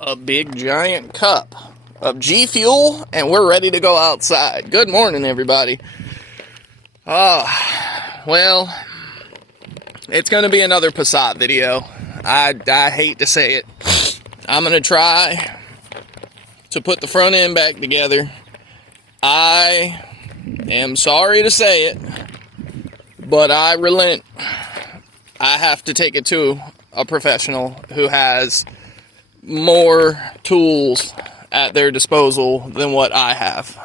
a big giant cup of G Fuel, and we're ready to go outside. Good morning, everybody. Well, it's going to be another Passat video. I hate to say it. I'm going to try to put the front end back together. I am sorry to say it, but I relent. I have to take it to a professional who has more tools at their disposal than what I have.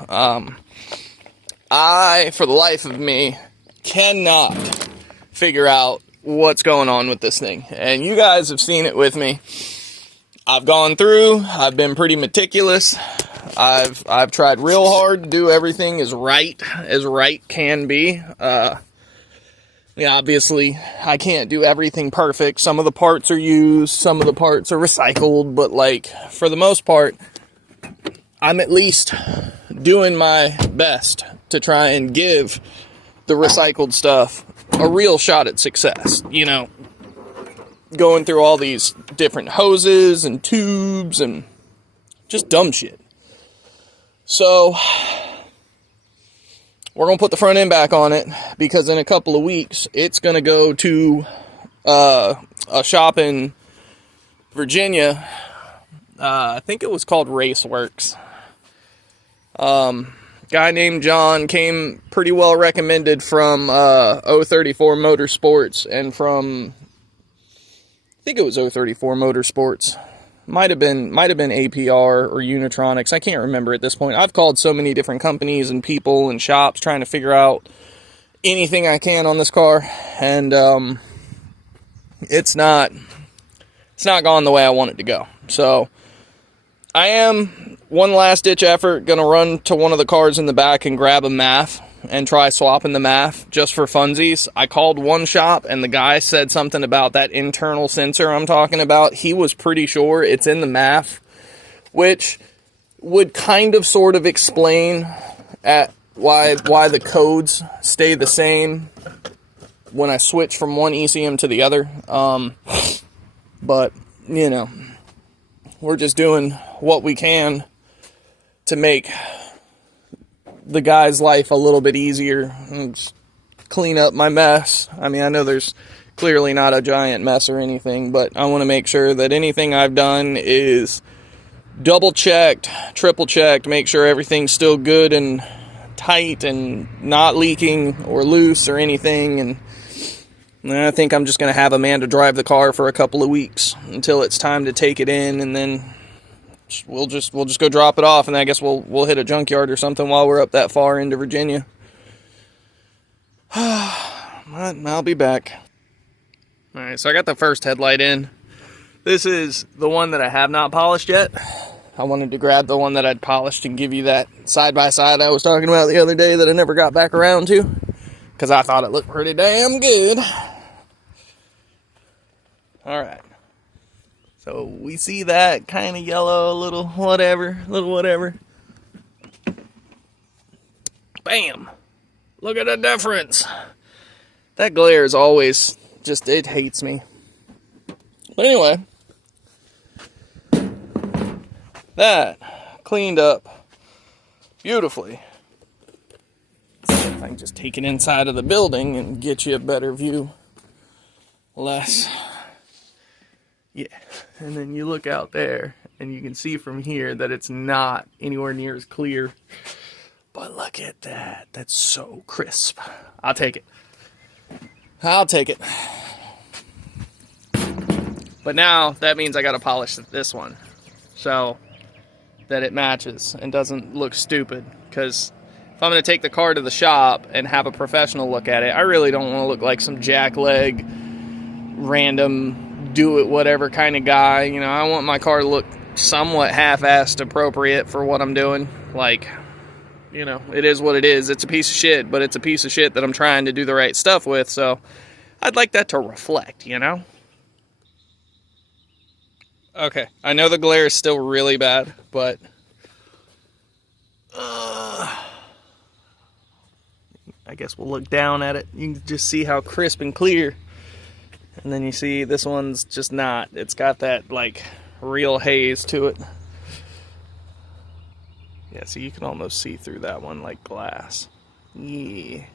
I, for the life of me, cannot figure out what's going on with this thing. And you guys have seen it with me. I've gone through, I've been pretty meticulous. I've tried real hard to do everything as right can be. Yeah, obviously, I can't do everything perfect. Some of the parts are used, some of the parts are recycled, but like, for the most part, I'm at least doing my best to try and give the recycled stuff a real shot at success. You know, going through all these different hoses and tubes and just dumb shit. So we're going to put the front end back on it because in a couple of weeks, it's going to go to a shop in Virginia. I think it was called Raceworks. Guy named John came pretty well recommended from 034 Motorsports and from, I think it was 034 Motorsports. Might have been APR or Unitronics. I can't remember at this point. I've called so many different companies and people and shops trying to figure out anything I can on this car, and it's not gone the way I want it to go. So I am, one last ditch effort, gonna run to one of the cars in the back and grab a MAF and try swapping the MAF just for funsies. I called one shop and the guy said something about that internal sensor I'm talking about. He was pretty sure it's in the MAF, which would kind of sort of explain why the codes stay the same when I switch from one ECM to the other. But, you know, we're just doing what we can to make the guy's life a little bit easier and just clean up my mess. I mean, I know there's clearly not a giant mess or anything, but I want to make sure that anything I've done is double checked, triple checked, make sure everything's still good and tight and not leaking or loose or anything. And I think I'm just going to have Amanda drive the car for a couple of weeks until it's time to take it in, and then we'll just go drop it off, and I guess we'll hit a junkyard or something while we're up that far into Virginia. I'll be back. All right, so I got the first headlight in. This is the one that I have not polished yet. I wanted to grab the one that I'd polished and give you that side-by-side I was talking about the other day that I never got back around to, because I thought it looked pretty damn good. All right. So we see that kind of yellow, little whatever. Bam! Look at the difference. That glare is always just, it hates me. But anyway, that cleaned up beautifully. See if I can just take it inside of the building and get you a better view. Less. Yeah, and then you look out there, and you can see from here that it's not anywhere near as clear. But look at that. That's so crisp. I'll take it. But now, that means I gotta polish this one, so that it matches and doesn't look stupid. Because if I'm gonna take the car to the shop and have a professional look at it, I really don't want to look like some jackleg, random, do it whatever kind of guy. You know, I want my car to look somewhat half-assed appropriate for what I'm doing. Like, you know, it is what it is. It's a piece of shit, but it's a piece of shit that I'm trying to do the right stuff with, so I'd like that to reflect, you know? Okay, I know the glare is still really bad, but I guess we'll look down at it. You can just see how crisp and clear. And then you see this one's just not. It's got that, like, real haze to it. Yeah, so you can almost see through that one like glass. Yeah.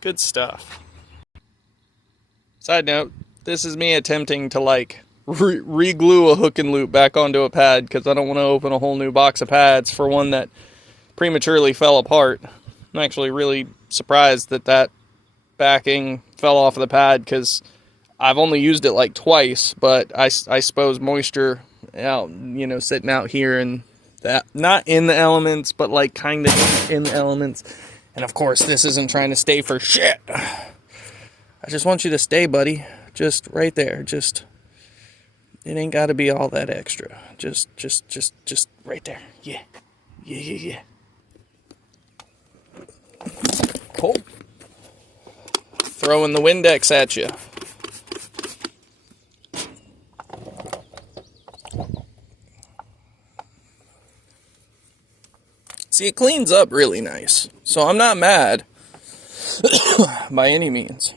Good stuff. Side note, this is me attempting to like re-glue a hook and loop back onto a pad because I don't want to open a whole new box of pads for one that prematurely fell apart. I'm actually really surprised that that backing fell off of the pad because I've only used it like twice, but I suppose moisture out, you know, sitting out here and that, not in the elements, but like kind of in the elements. And of course, this isn't trying to stay for shit. I just want you to stay, buddy. Just right there. Just, it ain't got to be all that extra. Just right there. Yeah. Yeah. Cool. Throwing the Windex at you. See, it cleans up really nice. So I'm not mad by any means.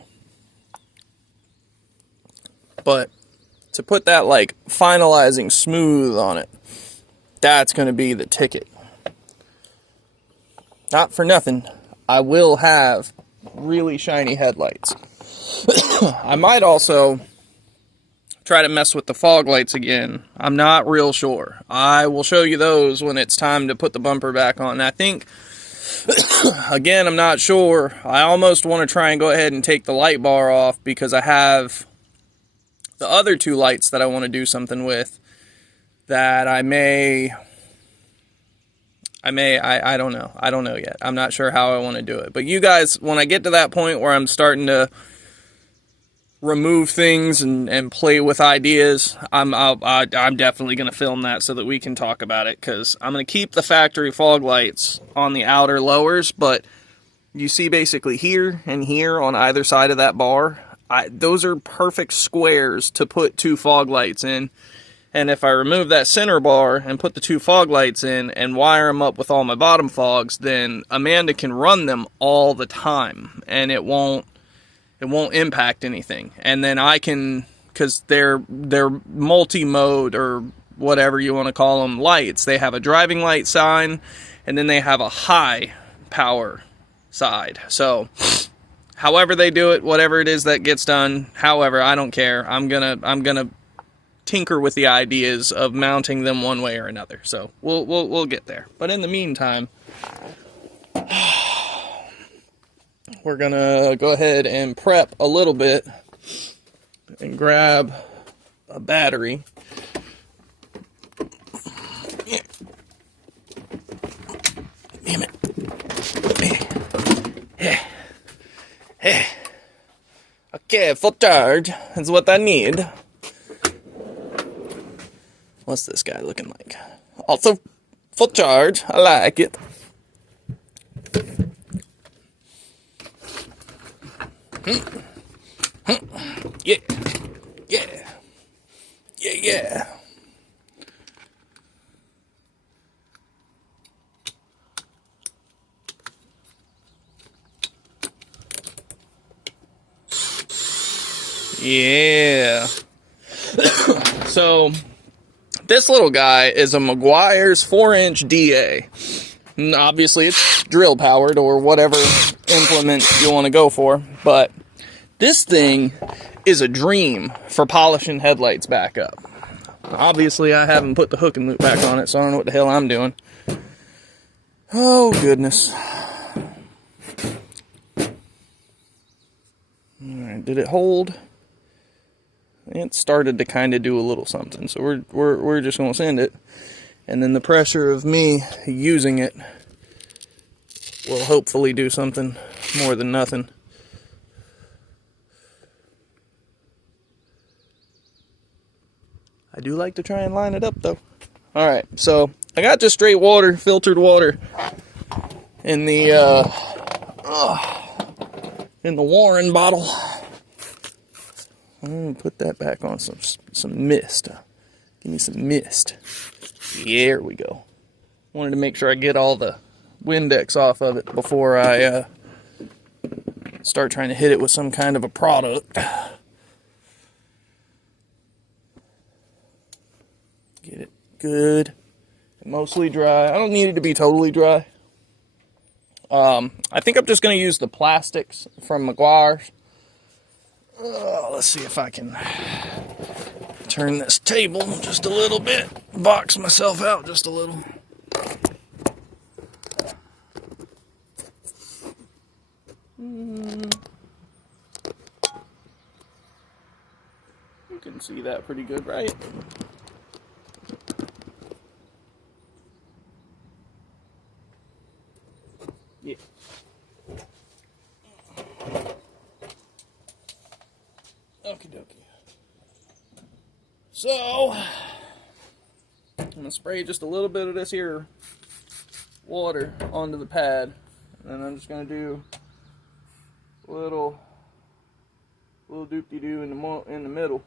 But to put that like finalizing smooth on it, that's going to be the ticket. Not for nothing, I will have really shiny headlights. I might also try to mess with the fog lights again. I'm not real sure. I will show you those when it's time to put the bumper back on. I think, again, I'm not sure. I almost want to try and go ahead and take the light bar off because I have the other two lights that I want to do something with that I don't know. I don't know yet. I'm not sure how I want to do it. But you guys, when I get to that point where I'm starting to remove things and play with ideas, I'm definitely going to film that so that we can talk about it, because I'm going to keep the factory fog lights on the outer lowers, but you see basically here and here on either side of that bar, those are perfect squares to put two fog lights in. And if I remove that center bar and put the two fog lights in and wire them up with all my bottom fogs, then Amanda can run them all the time and it won't impact anything. And then I can, because they're multi-mode or whatever you want to call them lights. They have a driving light sign and then they have a high power side. So however they do it, whatever it is that gets done, however, I don't care. I'm gonna tinker with the ideas of mounting them one way or another. So we'll get there. But in the meantime, we're gonna go ahead and prep a little bit and grab a battery. Yeah. Damn it. Yeah. Okay, full charge is what I need. What's this guy looking like? Also, full charge. I like it. Yeah. Yeah. Yeah, yeah. Yeah. So this little guy is a Meguiar's 4-inch DA. And obviously it's drill powered or whatever implement you want to go for, but this thing is a dream for polishing headlights back up. Obviously I haven't put the hook and loop back on it, so I don't know what the hell I'm doing. Oh goodness. Alright, did it hold? It started to kind of do a little something, so we're just going to send it, and then the pressure of me using it will hopefully do something more than nothing. I do like to try and line it up though. Alright, so I got just straight water, filtered water in the Warren bottle. I'm going to put that back on some mist. Give me some mist. There we go. Wanted to make sure I get all the Windex off of it before I start trying to hit it with some kind of a product. Get it good, mostly dry. I don't need it to be totally dry. I think I'm just going to use the plastics from McGuire's. Let's see if I can turn this table just a little bit, box myself out just a little. You can see that pretty good, right? Yeah. Okie dokie. So, I'm going to spray just a little bit of this here water onto the pad. And then I'm just going to do a little doop-de-doo in the middle.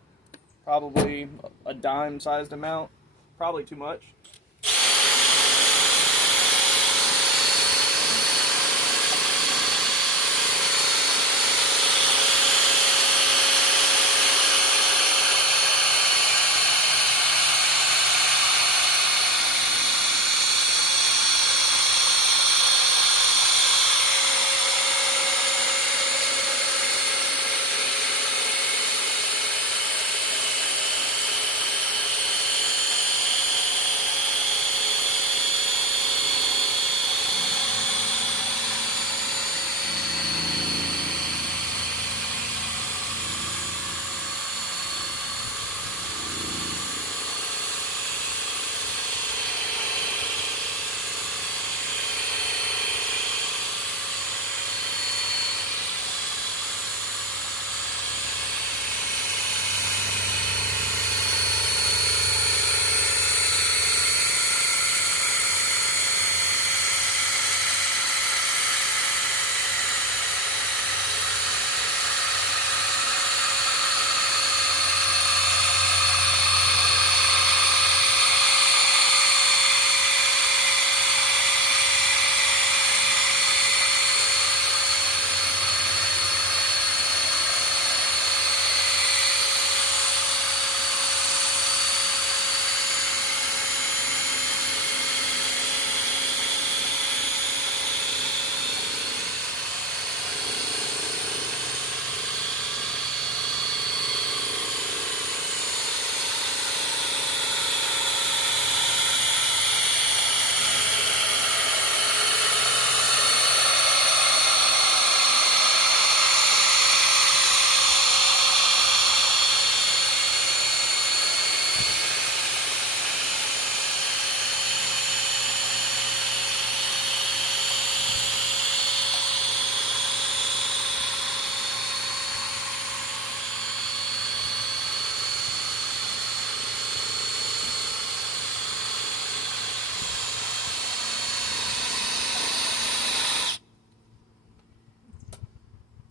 Probably a dime-sized amount. Probably too much.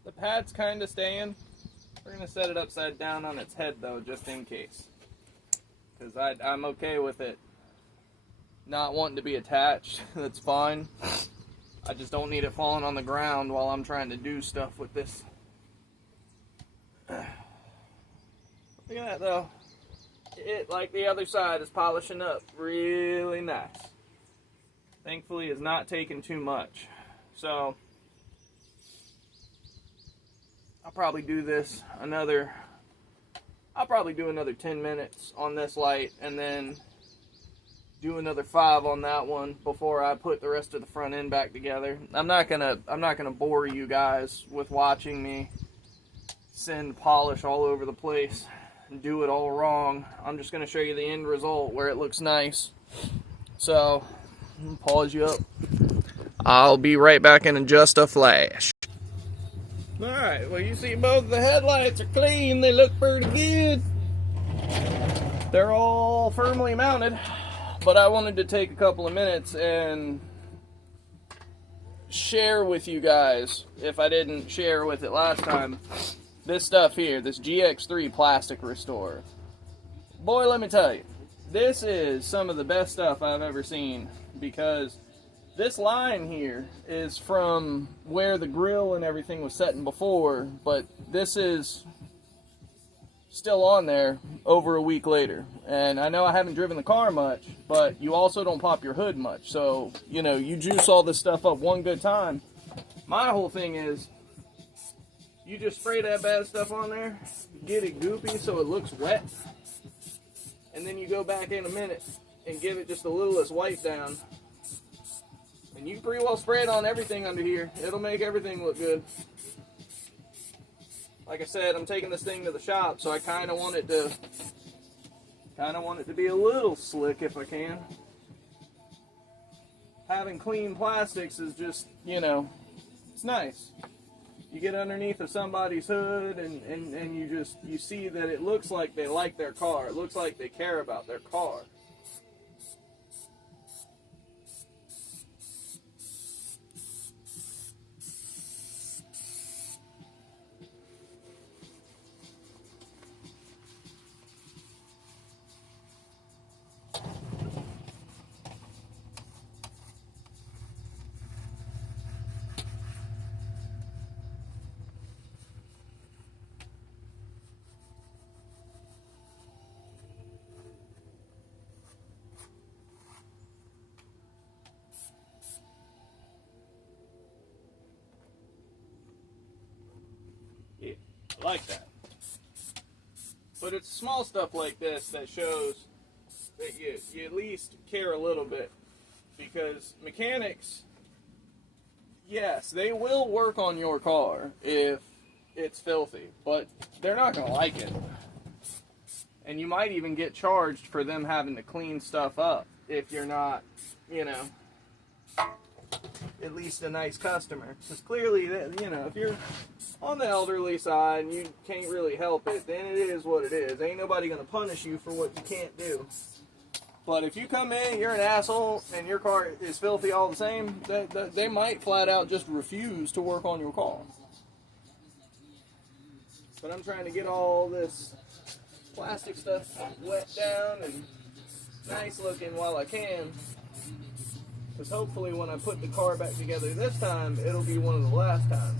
The pad's kind of staying. We're going to set it upside down on its head, though, just in case. Because I'm okay with it not wanting to be attached. That's fine. I just don't need it falling on the ground while I'm trying to do stuff with this. Look at that, though. It, like the other side, is polishing up really nice. Thankfully, it's not taking too much. So, I'll probably do another 10 minutes on this light, and then do another 5 on that one before I put the rest of the front end back together. I'm not gonna bore you guys with watching me send polish all over the place and do it all wrong. I'm just gonna show you the end result where it looks nice. So, pause you up. I'll be right back in just a flash. Alright, well, you see both the headlights are clean. They look pretty good. They're all firmly mounted, but I wanted to take a couple of minutes and share with you guys, if I didn't share with it last time, this stuff here, this GX3 plastic restorer. Boy, let me tell you, this is some of the best stuff I've ever seen, because this line here is from where the grill and everything was setting before, but this is still on there over a week later. And I know I haven't driven the car much, but you also don't pop your hood much. So, you know, you juice all this stuff up one good time. My whole thing is, you just spray that bad stuff on there, get it goopy so it looks wet, and then you go back in a minute and give it just the littlest wipe down. And you can pretty well spray it on everything under here. It'll make everything look good. Like I said, I'm taking this thing to the shop, so I kind of want it to be a little slick if I can. Having clean plastics is just, you know, it's nice. You get underneath of somebody's hood and you see that it looks like they like their car. It looks like they care about their car. Yeah, I like that. But it's small stuff like this that shows that you at least care a little bit. Because mechanics, yes, they will work on your car if it's filthy, but they're not going to like it. And you might even get charged for them having to clean stuff up if you're not, you know, at least a nice customer. Because clearly, you know, if you're on the elderly side and you can't really help it, then it is what it is. Ain't nobody going to punish you for what you can't do. But if you come in, you're an asshole, and your car is filthy all the same, they might flat out just refuse to work on your car. But I'm trying to get all this plastic stuff wet down and nice looking while I can. Because hopefully when I put the car back together this time, it'll be one of the last times.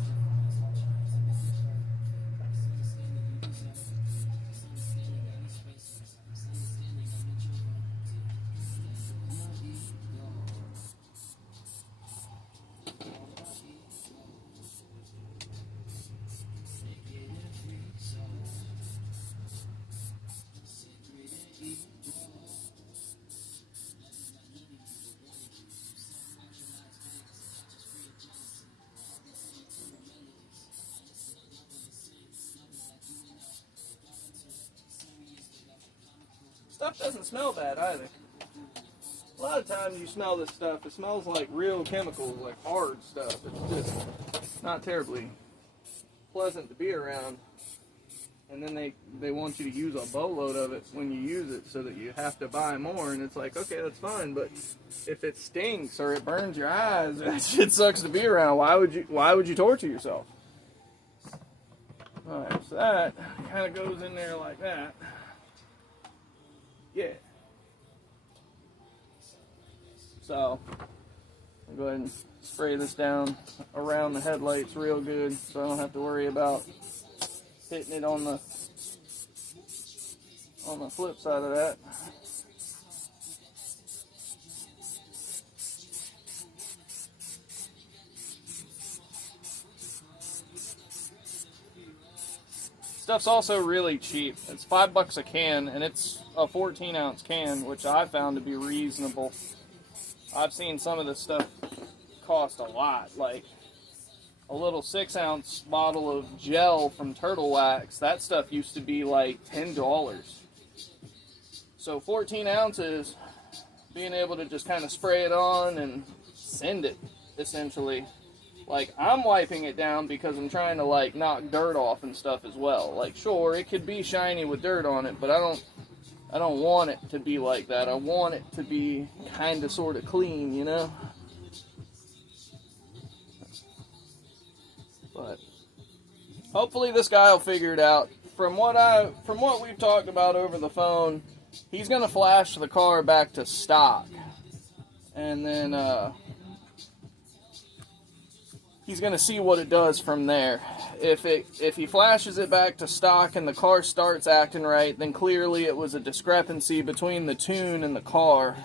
Stuff doesn't smell bad either. A lot of times you smell this stuff, it smells like real chemicals, like hard stuff. It's just not terribly pleasant to be around. And then they want you to use a boatload of it when you use it so that you have to buy more. And it's like, okay, that's fine, but if it stinks or it burns your eyes, that shit sucks to be around. Why would you torture yourself? Alright, so that kind of goes in there like that. Yeah. So, I'll go ahead and spray this down around the headlights real good so I don't have to worry about hitting it on the flip side of that. Stuff's also really cheap. It's $5 a can, and it's a 14-ounce can, which I found to be reasonable. I've seen some of this stuff cost a lot, like a little 6-ounce bottle of gel from Turtle Wax. That stuff used to be like $10. So 14 ounces, being able to just kind of spray it on and send it, essentially. Like, I'm wiping it down because I'm trying to, like, knock dirt off and stuff as well. Like, sure, it could be shiny with dirt on it, but I don't want it to be like that. I want it to be kind of sort of clean, you know? But hopefully this guy will figure it out. From what we've talked about over the phone, he's going to flash the car back to stock. And then he's going to see what it does from there. If he flashes it back to stock and the car starts acting right, then clearly it was a discrepancy between the tune and the car,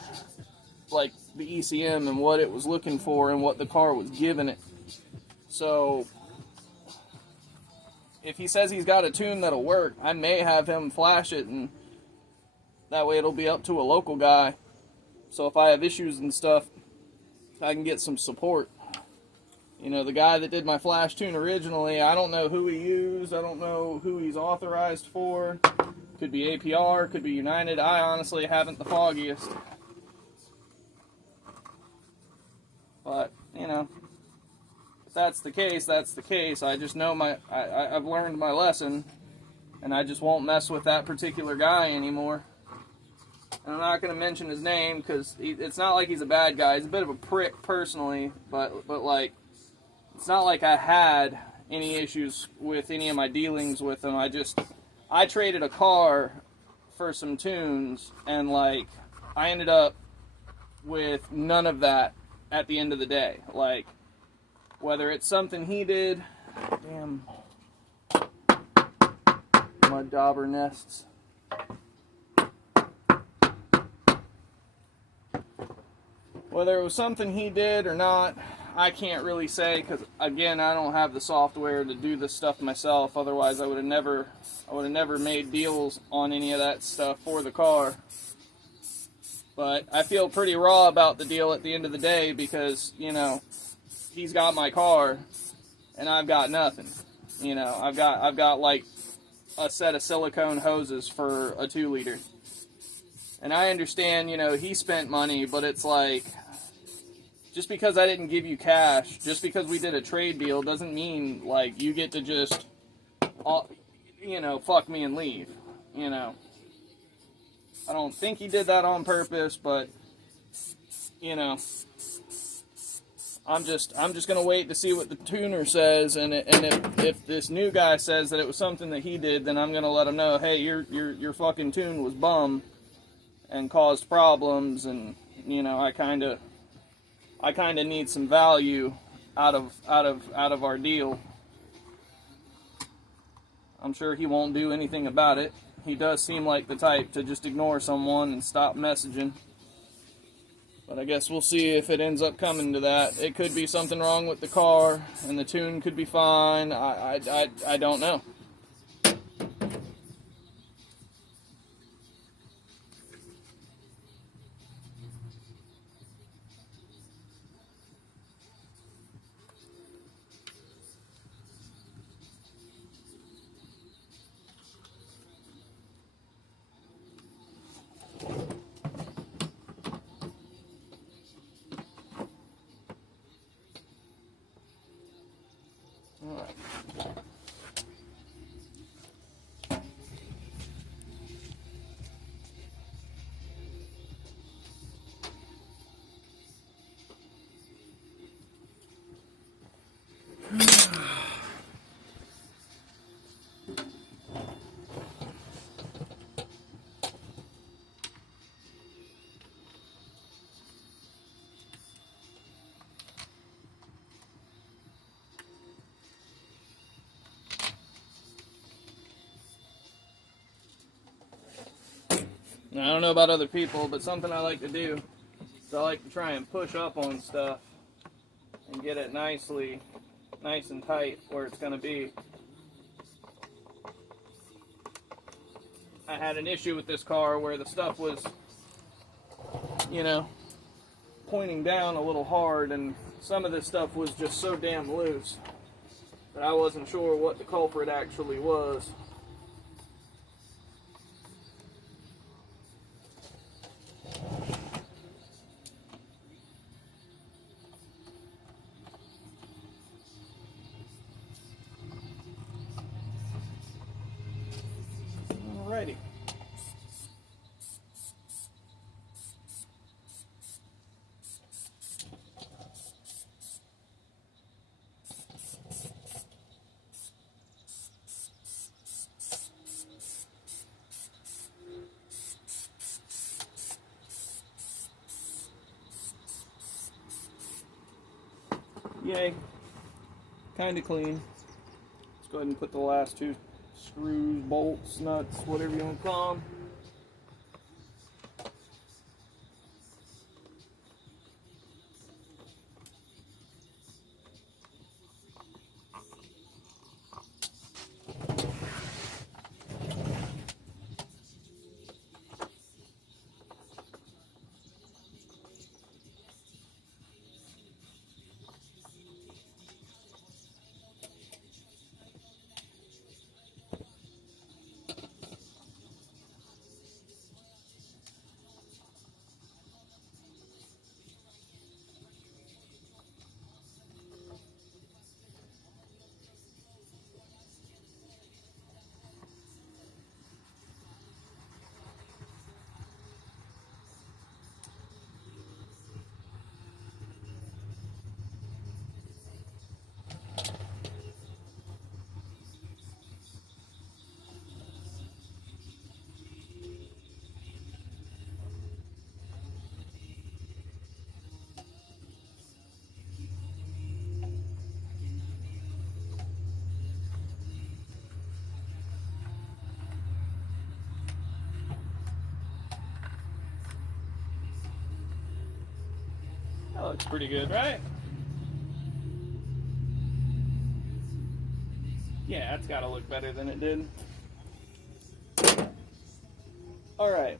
like the ECM and what it was looking for and what the car was giving it. So if he says he's got a tune that'll work, I may have him flash it, and that way it'll be up to a local guy. So if I have issues and stuff, I can get some support. You know, the guy that did my flash tune originally, I don't know who he used. I don't know who he's authorized for. Could be APR, could be United. I honestly haven't the foggiest. But, you know, if that's the case, that's the case. I just know I've learned my lesson, and I just won't mess with that particular guy anymore. And I'm not going to mention his name because it's not like he's a bad guy. He's a bit of a prick personally, but like, it's not like I had any issues with any of my dealings with him. I traded a car for some tunes, and like, I ended up with none of that at the end of the day. Like, whether it's something he did, damn, mud dauber nests. Whether it was something he did or not, I can't really say, because again, I don't have the software to do this stuff myself. Otherwise, I would have never made deals on any of that stuff for the car. But I feel pretty raw about the deal at the end of the day, because, you know, he's got my car and I've got nothing. You know, I've got like a set of silicone hoses for a 2-liter. And I understand, you know, he spent money, but it's like, just because I didn't give you cash, just because we did a trade deal, doesn't mean, like, you get to just, you know, fuck me and leave, you know. I don't think he did that on purpose, but, you know, I'm just going to wait to see what the tuner says, and if this new guy says that it was something that he did, then I'm going to let him know, hey, your fucking tune was bum and caused problems, and, you know, I kind of need some value out of our deal. I'm sure he won't do anything about it. He does seem like the type to just ignore someone and stop messaging. But I guess we'll see if it ends up coming to that. It could be something wrong with the car, and the tune could be fine. I don't know. All right. Now, I don't know about other people, but something I like to do is I like to try and push up on stuff and get it nice and tight where it's going to be. I had an issue with this car where the stuff was, you know, pointing down a little hard, and some of this stuff was just so damn loose that I wasn't sure what the culprit actually was. Alrighty. Yay. kind of clean. Let's go ahead and put the last two screws, bolts, nuts, whatever you want to call them. That looks pretty good, right? Yeah, it's got to look better than it did. All right.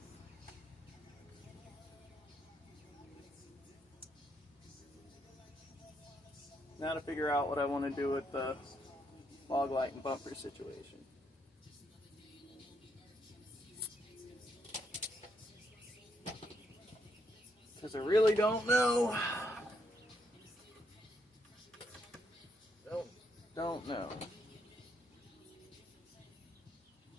Now to figure out what I want to do with the fog light and bumper situation. Because I really don't know. Don't know.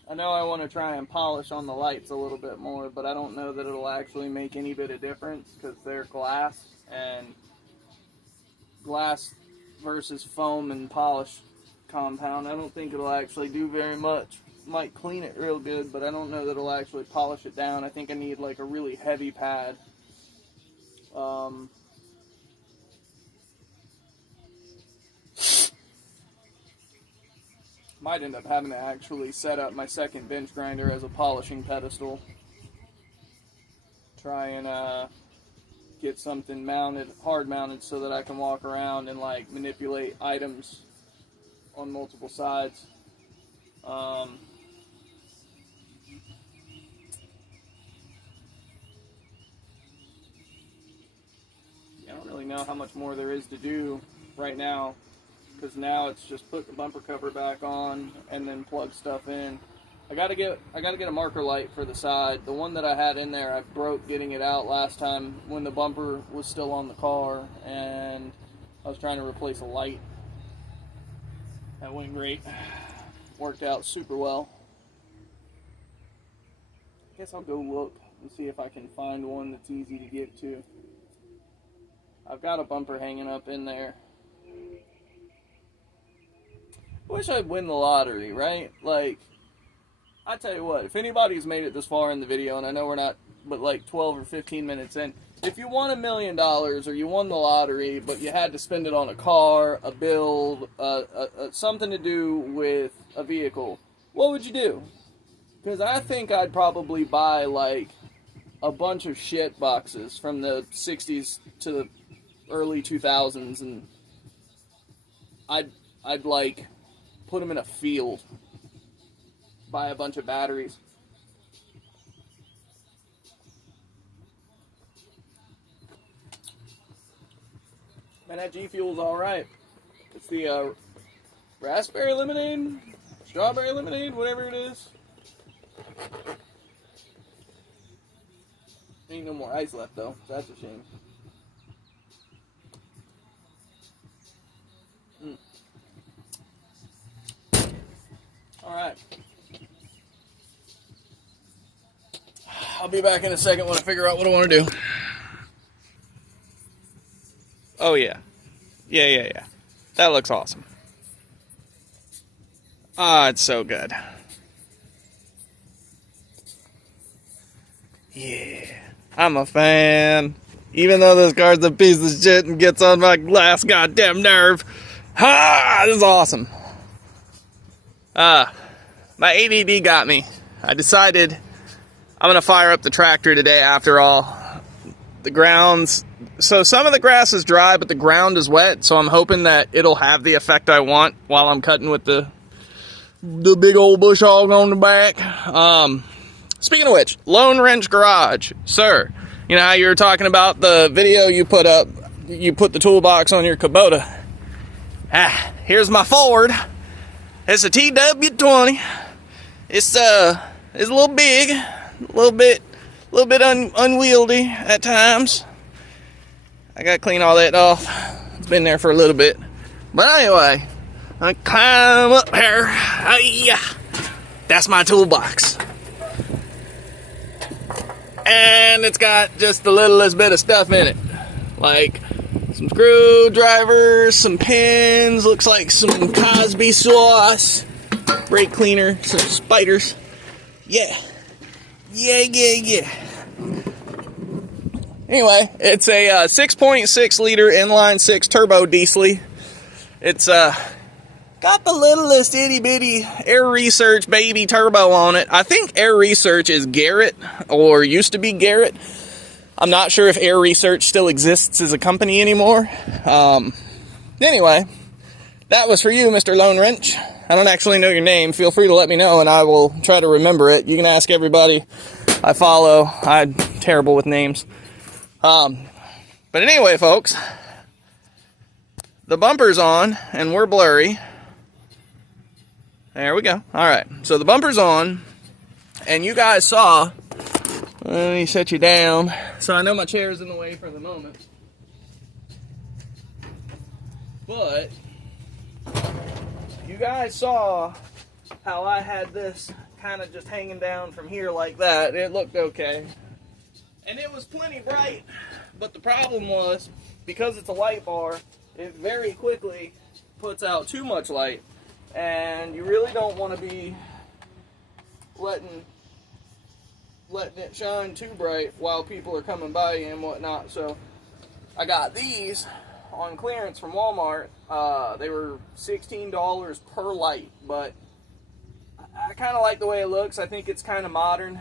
I know I want to try and polish on the lights a little bit more, but I don't know that it'll actually make any bit of difference because they're glass, and glass versus foam and polish compound, I don't think it'll actually do very much. Might clean it real good, but I don't know that it'll actually polish it down. I think I need like a really heavy pad. Might end up having to actually set up my second bench grinder as a polishing pedestal. Try and get something mounted, hard mounted, so that I can walk around and like manipulate items on multiple sides. I don't really know how much more there is to do right now, because now it's just put the bumper cover back on and then plug stuff in. I gotta get a marker light for the side. The one that I had in there, I broke getting it out last time when the bumper was still on the car, and I was trying to replace a light. That went great. Worked out super well. I guess I'll go look and see if I can find one that's easy to get to. I've got a bumper hanging up in there. I wish I'd win the lottery, right? Like, I tell you what, if anybody's made it this far in the video, and I know we're not but like 12 or 15 minutes in, if you won $1 million or you won the lottery, but you had to spend it on a car, a build, something to do with a vehicle, what would you do? Because I think I'd probably buy like a bunch of shit boxes from the 60s to the early 2000s, and I'd like put them in a field, buy a bunch of batteries. Man, that G Fuel's alright. It's the raspberry lemonade, strawberry lemonade, whatever it is. Ain't no more ice left though, so that's a shame. Alright. I'll be back in a second when I figure out what I want to do. Oh yeah. Yeah. That looks awesome. Ah, it's so good. Yeah. I'm a fan. Even though this car's a piece of shit and gets on my last goddamn nerve. Ah, this is awesome. My ADD got me. I decided I'm gonna fire up the tractor today after all. The ground's, so some of the grass is dry, but the ground is wet, so I'm hoping that it'll have the effect I want while I'm cutting with the big old bush hog on the back. Speaking of which, Lone Wrench Garage, sir. You know how you were talking about the video you put up, you put the toolbox on your Kubota. Here's my Ford. It's a TW20. It's a little big, a little bit unwieldy at times. I gotta clean all that off. It's been there for a little bit. But anyway, I climb up here. Yeah, that's my toolbox. And it's got just the littlest bit of stuff in it. Like some screwdrivers, some pins, looks like some Cosby sauce, brake cleaner, some spiders. Yeah. Anyway, it's a 6.6 liter inline 6 turbo diesel. It's got the littlest itty bitty Air Research baby turbo on it. I think Air Research is Garrett, or used to be Garrett. I'm not sure if Air Research still exists as a company anymore. Anyway, that was for you, Mr. Lone Wrench. I don't actually know your name. Feel free to let me know and I will try to remember it. You can ask everybody I follow. I'm terrible with names. But anyway, folks, the bumper's on and we're blurry. There we go. All right. So the bumper's on and you guys saw, let me set you down. So I know my chair's in the way for the moment. But you guys saw how I had this kind of just hanging down from here like that. It looked okay. And it was plenty bright, but the problem was, because it's a light bar, it very quickly puts out too much light. And you really don't want to be letting it shine too bright while people are coming by you and whatnot. So I got these on clearance from Walmart. They were $16 per light, but I kind of like the way it looks. I think it's kind of modern.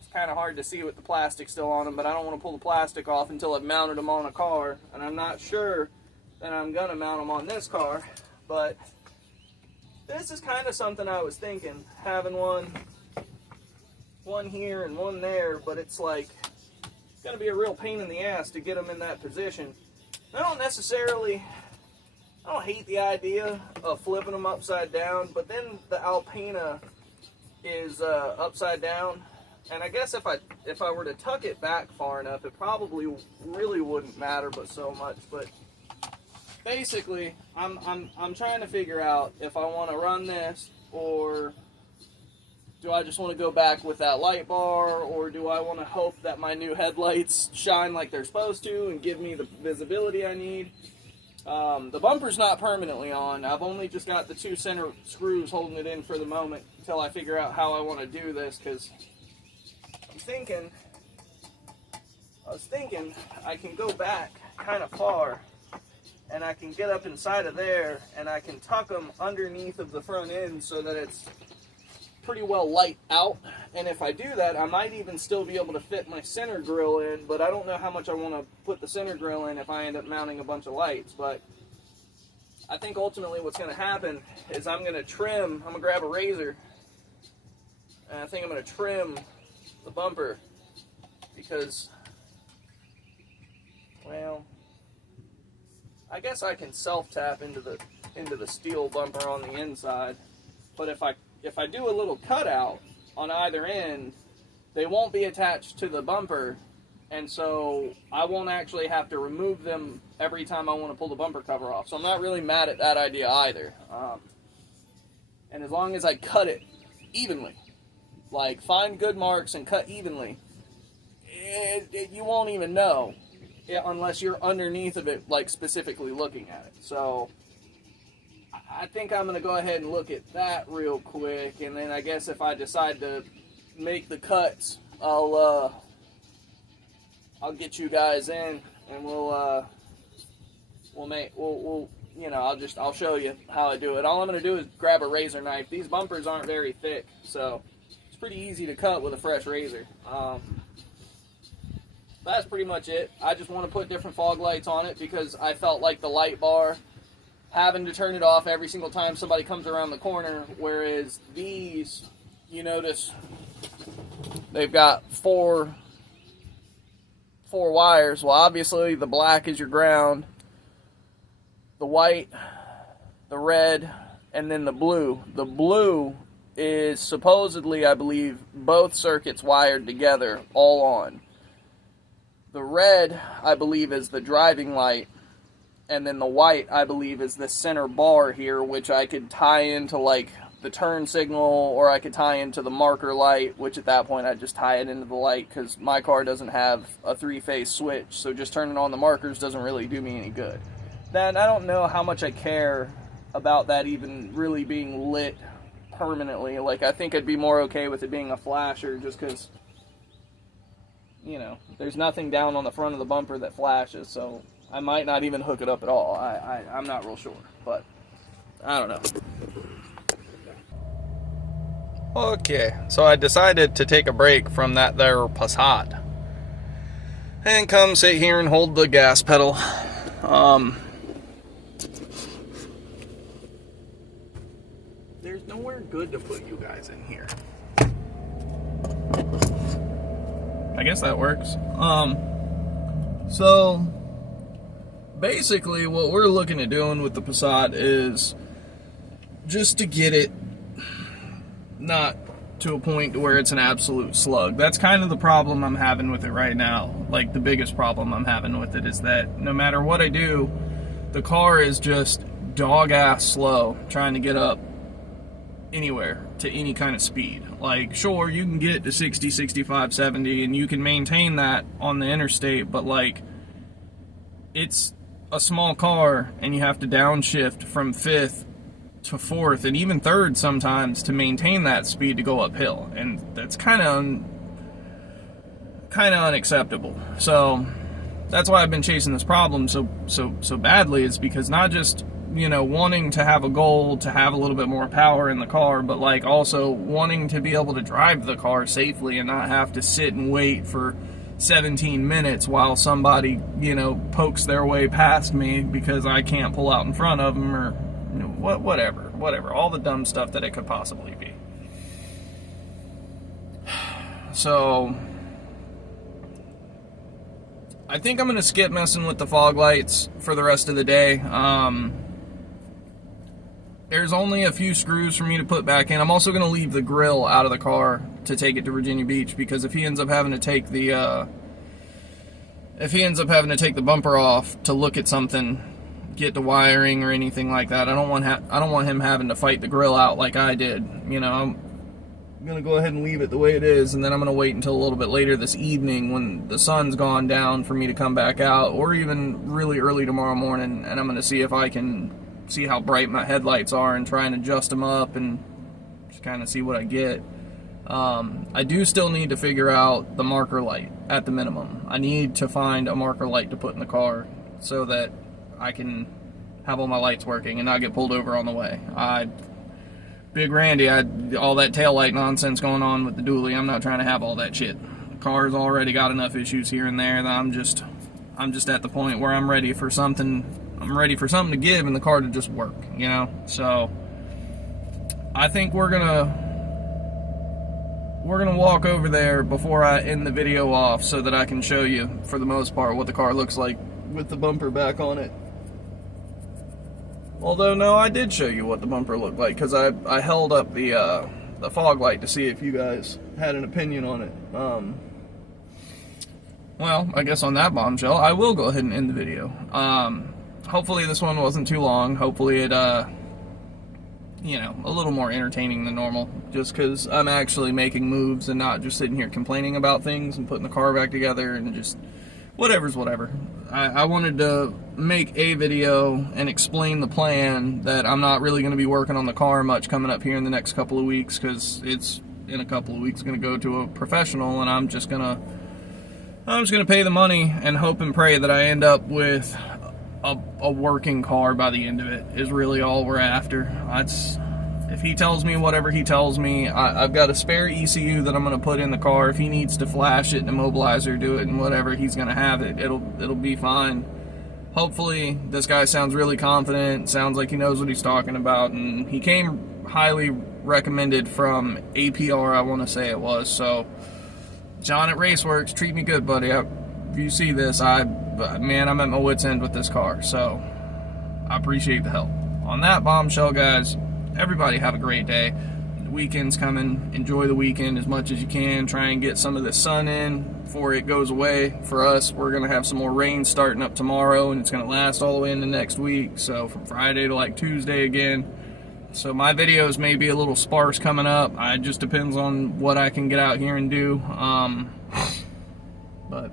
It's kind of hard to see with the plastic still on them, but I don't want to pull the plastic off until I've mounted them on a car, and I'm not sure that I'm going to mount them on this car, but this is kind of something I was thinking, having one here and one there, but it's like, it's going to be a real pain in the ass to get them in that position. I don't hate the idea of flipping them upside down, but then the Alpina is upside down, and I guess if I were to tuck it back far enough, it probably really wouldn't matter but so much. But basically, I'm trying to figure out if I want to run this, or do I just want to go back with that light bar, or do I want to hope that my new headlights shine like they're supposed to and give me the visibility I need. The bumper's not permanently on. I've only just got the 2 center screws holding it in for the moment until I figure out how I want to do this, because I was thinking I can go back kind of far and I can get up inside of there and I can tuck them underneath of the front end so that it's pretty well light out. And if I do that, I might even still be able to fit my center grill in, but I don't know how much I want to put the center grill in if I end up mounting a bunch of lights. But I think ultimately what's going to happen is I'm going to grab a razor, and I think I'm going to trim the bumper, because, well, I guess I can self-tap into the steel bumper on the inside, but if I do a little cutout on either end, they won't be attached to the bumper, and so I won't actually have to remove them every time I want to pull the bumper cover off. So I'm not really mad at that idea either. And as long as I cut it evenly, like find good marks and cut evenly, you won't even know unless you're underneath of it, like specifically looking at it. So I think I'm going to go ahead and look at that real quick, and then I guess if I decide to make the cuts, I'll get you guys in, and we'll you know, I'll show you how I do it. All I'm going to do is grab a razor knife. These bumpers aren't very thick, so it's pretty easy to cut with a fresh razor. That's pretty much it. I just want to put different fog lights on it because I felt like the light bar, having to turn it off every single time somebody comes around the corner, whereas these, you notice, they've got four wires. Well, obviously the black is your ground, the white, the red, and then the blue. The blue is supposedly, I believe, both circuits wired together, all on. The red, I believe, is the driving light, and then the white, I believe, is the center bar here, which I could tie into, like, the turn signal, or I could tie into the marker light, which at that point I'd just tie it into the light, because my car doesn't have a three-phase switch, so just turning on the markers doesn't really do me any good. Then I don't know how much I care about that even really being lit permanently. Like, I think I'd be more okay with it being a flasher, just because, you know, there's nothing down on the front of the bumper that flashes, so I might not even hook it up at all. I'm not real sure, but I don't know. Okay, so I decided to take a break from that there Passat and come sit here and hold the gas pedal. There's nowhere good to put you guys in here. I guess that works. So basically what we're looking at doing with the Passat is just to get it not to a point to where it's an absolute slug. That's kind of the problem I'm having with it right now. Like, the biggest problem I'm having with it is that no matter what I do, the car is just dog-ass slow trying to get up anywhere to any kind of speed. Like, sure, you can get to 60, 65, 70, and you can maintain that on the interstate, but, like, it's a small car, and you have to downshift from 5th to 4th, and even 3rd sometimes, to maintain that speed to go uphill, and that's kind of unacceptable. So that's why I've been chasing this problem so badly, is because not just, you know, wanting to have a goal to have a little bit more power in the car, but like also wanting to be able to drive the car safely and not have to sit and wait for 17 minutes while somebody, you know, pokes their way past me because I can't pull out in front of them, or, you know, whatever, all the dumb stuff that it could possibly be. So I think I'm going to skip messing with the fog lights for the rest of the day. There's only a few screws for me to put back in. I'm also going to leave the grill out of the car to take it to Virginia Beach, because if he ends up having to take the bumper off to look at something, get the wiring or anything like that, I don't want him having to fight the grill out like I did. You know, I'm going to go ahead and leave it the way it is, and then I'm going to wait until a little bit later this evening when the sun's gone down for me to come back out, or even really early tomorrow morning, and I'm going to see if I can see how bright my headlights are and try and adjust them up and just kind of see what I get. I do still need to figure out the marker light at the minimum. I need to find a marker light to put in the car so that I can have all my lights working and not get pulled over on the way. Big Randy, all that taillight nonsense going on with the dually, I'm not trying to have all that shit. The car's already got enough issues here and there that I'm just at the point where I'm ready for something to give and the car to just work, you know? So I think we're gonna walk over there before I end the video off so that I can show you, for the most part, what the car looks like with the bumper back on it. Although, no, I did show you what the bumper looked like, because I held up the fog light to see if you guys had an opinion on it. Well, I guess on that bombshell, I will go ahead and end the video. Hopefully this one wasn't too long. Hopefully it, you know, a little more entertaining than normal, just because I'm actually making moves and not just sitting here complaining about things and putting the car back together and just whatever's whatever. I wanted to make a video and explain the plan that I'm not really going to be working on the car much coming up here in the next couple of weeks, because it's in a couple of weeks going to go to a professional, and I'm just gonna pay the money and hope and pray that I end up with a working car by the end of it is really all we're after. If he tells me whatever he tells me, I've got a spare ECU that I'm going to put in the car. If he needs to flash it and immobilizer, do it, and whatever, he's going to have it. It'll be fine. Hopefully, this guy sounds really confident, sounds like he knows what he's talking about, and he came highly recommended from APR, I want to say it was. So, John at Raceworks, treat me good, buddy. If you see this, man, I'm at my wit's end with this car, so I appreciate the help. On that bombshell, guys, everybody have a great day. The weekend's coming. Enjoy the weekend as much as you can. Try and get some of the sun in before it goes away. For us, we're going to have some more rain starting up tomorrow, and it's going to last all the way into next week, so from Friday to like Tuesday again. So my videos may be a little sparse coming up. It just depends on what I can get out here and do. But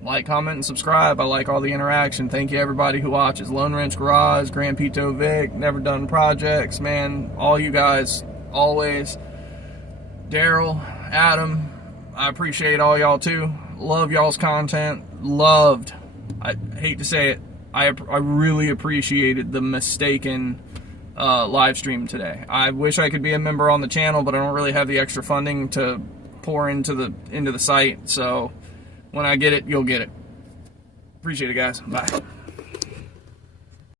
like, comment, and subscribe. I like all the interaction. Thank you everybody who watches. Lone Wrench Garage, Grand Pito Vic, Never Done Projects, man, all you guys, always. Daryl, Adam, I appreciate all y'all too. Love y'all's content. Loved, I hate to say it, I really appreciated the mistaken live stream today. I wish I could be a member on the channel, but I don't really have the extra funding to pour into the site, so when I get it, you'll get it. Appreciate it, guys. Bye.